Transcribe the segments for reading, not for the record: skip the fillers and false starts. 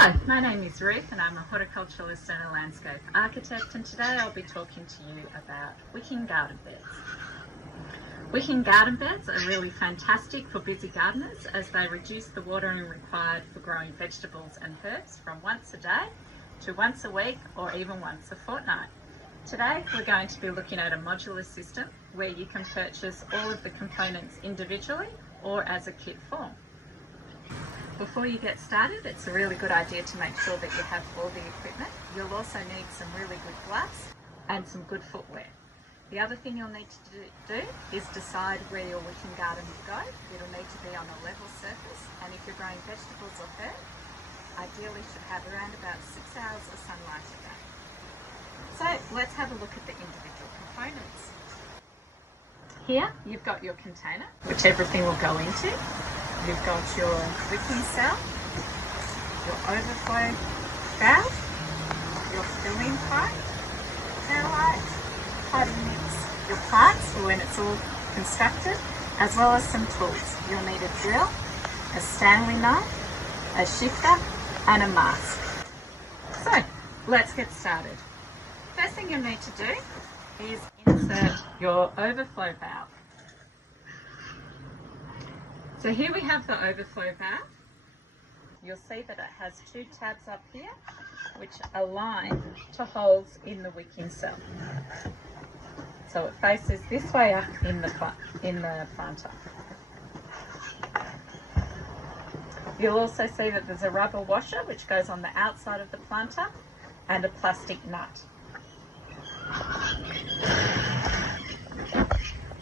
Hi, my name is Ruth and I'm a horticulturalist and a landscape architect, and today I'll be talking to you about wicking garden beds. Wicking garden beds are really fantastic for busy gardeners as they reduce the watering required for growing vegetables and herbs from once a day to once a week or even once a fortnight. Today we're going to be looking at a modular system where you can purchase all of the components individually or as a kit form. Before you get started, it's a really good idea to make sure that you have all the equipment. You'll also need some really good gloves and some good footwear. The other thing you'll need to do is decide where your wicking garden will go. It'll need to be on a level surface, and if you're growing vegetables or herbs, ideally should have around about 6 hours of sunlight a day. So let's have a look at the individual components. Here you've got your container, which everything will go into. You've got your wicking cell, your overflow valve, your filling pipe, perlite, potting mix, your plants for when it's all constructed, as well as some tools. You'll need a drill, a Stanley knife, a shifter and a mask. So let's get started. First thing you'll need to do is insert your overflow valve. So here we have the overflow valve. You'll see that it has two tabs up here which align to holes in the wicking cell. So it faces this way up in the planter. You'll also see that there's a rubber washer which goes on the outside of the planter and a plastic nut.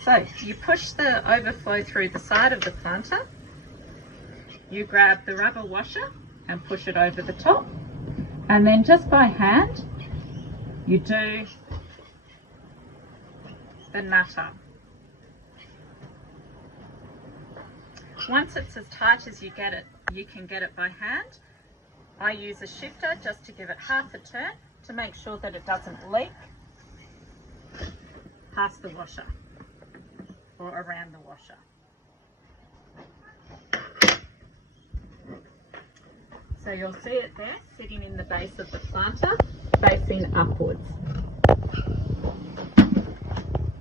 So you push the overflow through the side of the planter, you grab the rubber washer and push it over the top, and then just by hand you do the nut up. Once it's as tight as you can get it by hand. I use a shifter just to give it half a turn to make sure that it doesn't leak past the washer or around the washer. So you'll see it there sitting in the base of the planter, facing upwards.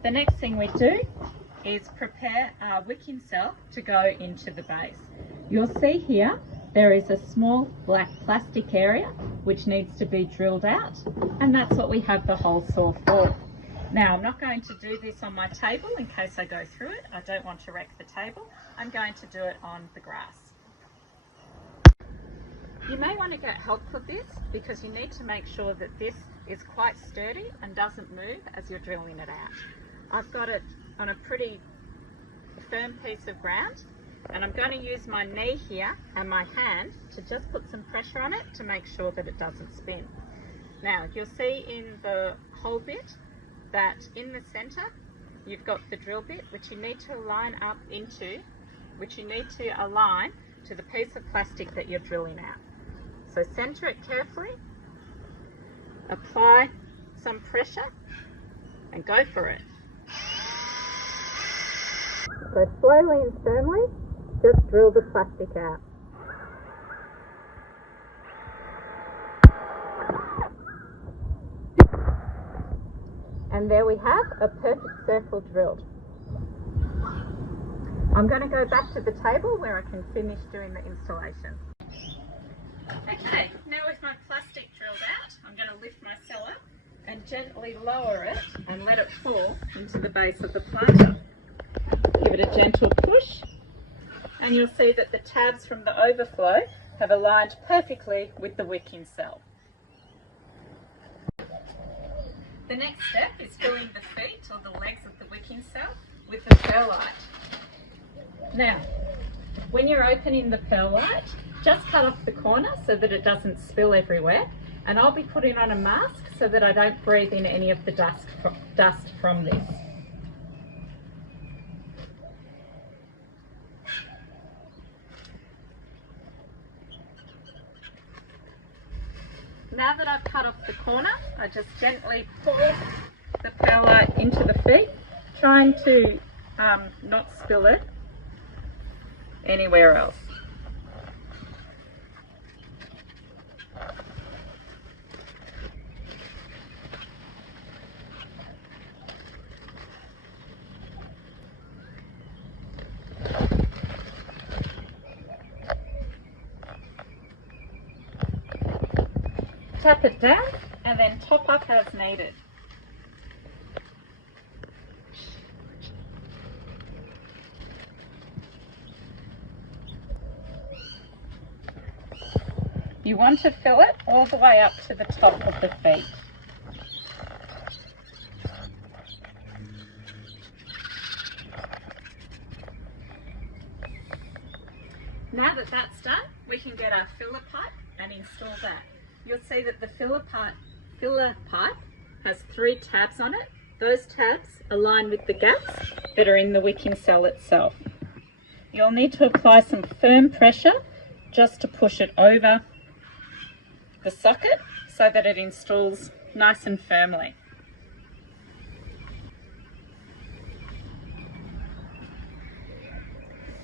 The next thing we do is prepare our wicking cell to go into the base. You'll see here there is a small black plastic area which needs to be drilled out, and that's what we have the hole saw for. Now, I'm not going to do this on my table in case I go through it. I don't want to wreck the table. I'm going to do it on the grass. You may want to get help for this because you need to make sure that this is quite sturdy and doesn't move as you're drilling it out. I've got it on a pretty firm piece of ground, and I'm going to use my knee here and my hand to just put some pressure on it to make sure that it doesn't spin. Now, you'll see in the hole bit that in the centre you've got the drill bit which you need to align to the piece of plastic that you're drilling out. So centre it carefully, apply some pressure and go for it. So slowly and firmly just drill the plastic out. And there we have a perfect circle drilled. I'm going to go back to the table where I can finish doing the installation. Okay, now with my plastic drilled out, I'm going to lift my cell up and gently lower it and let it fall into the base of the planter. Give it a gentle push, and you'll see that the tabs from the overflow have aligned perfectly with the wicking cell. The next step is filling the feet or the legs of the wicking cell with the perlite. Now, when you're opening the perlite, just cut off the corner so that it doesn't spill everywhere, and I'll be putting on a mask so that I don't breathe in any of the dust from this. Now that I've cut off the corner, I just gently pour the perlite into the feet, trying to not spill it anywhere else. tap it down and then top up as needed. You want to fill it all the way up to the top of the feet. Now that that's done, we can get our filler pipe and install that. You'll see that the filler pipe has 3 tabs on it. Those tabs align with the gaps that are in the wicking cell itself. You'll need to apply some firm pressure just to push it over the socket so that it installs nice and firmly.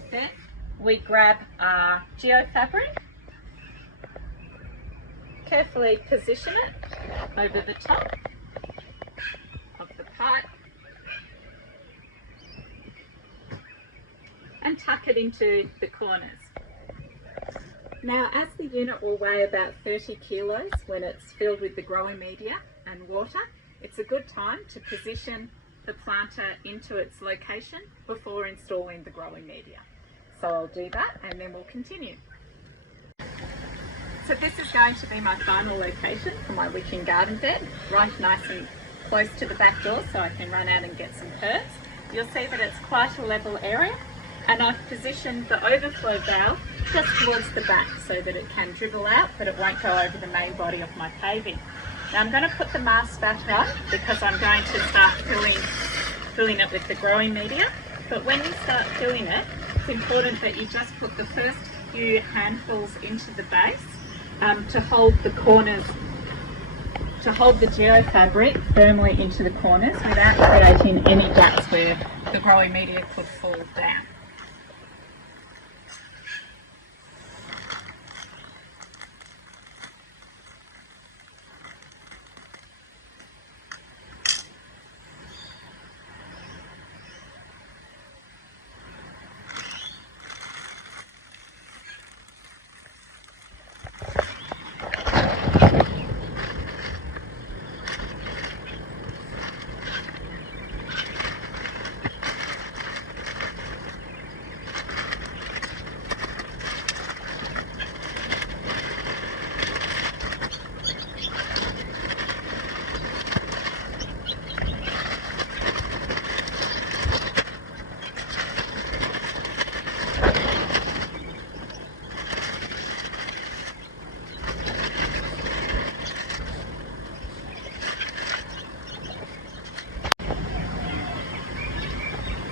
Then we grab our geofabric, carefully position it over the top of the pipe and tuck it into the corners. Now, as the unit will weigh about 30 kilos when it's filled with the growing media and water, it's a good time to position the planter into its location before installing the growing media. So I'll do that and then we'll continue. So this is going to be my final location for my wicking garden bed, right nice and close to the back door so I can run out and get some herbs. You'll see that it's quite a level area, and I've positioned the overflow valve just towards the back so that it can dribble out, but it won't go over the main body of my paving. Now I'm going to put the mask back on because I'm going to start filling it with the growing media. But when you start filling it, it's important that you just put the first few handfuls into the base to hold the corners, to hold the geofabric firmly into the corners without creating any gaps where the growing media could fall down.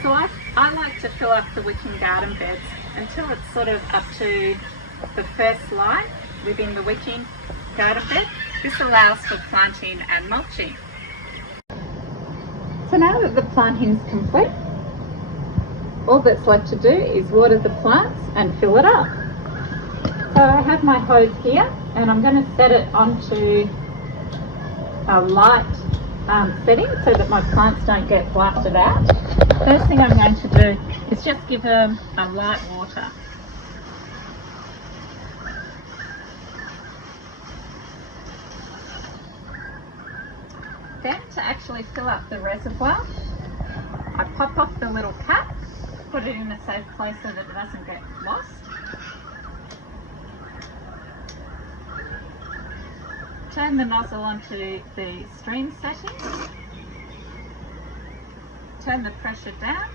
So I like to fill up the wicking garden beds until it's sort of up to the first line within the wicking garden bed. This allows for planting and mulching. So now that the planting is complete, all that's left to do is water the plants and fill it up. So I have my hose here and I'm going to set it onto a light setting so that my plants don't get blasted out. First thing I'm going to do is just give them a light water. Then to actually fill up the reservoir, I pop off the little cap, put it in a safe place so that it doesn't get lost. Turn the nozzle onto the stream setting. Turn the pressure down.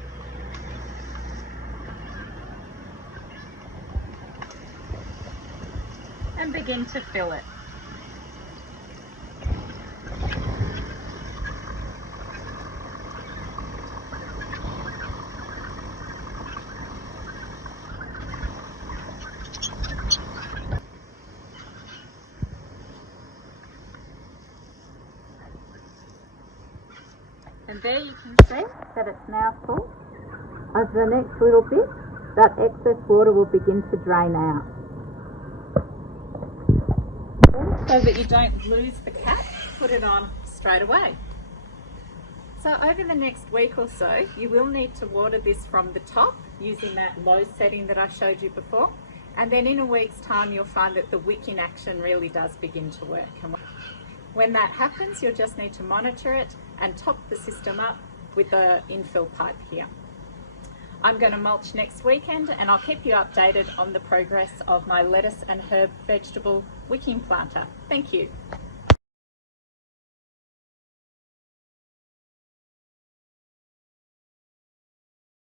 And begin to fill it. And there you can see that it's now full. Over the next little bit, that excess water will begin to drain out. So that you don't lose the cap, put it on straight away. So over the next week or so, you will need to water this from the top using that low setting that I showed you before. And then in a week's time, you'll find that the wicking action really does begin to work. And when that happens, you'll just need to monitor it and top the system up with the infill pipe here. I'm going to mulch next weekend, and I'll keep you updated on the progress of my lettuce and herb vegetable wicking planter. Thank you.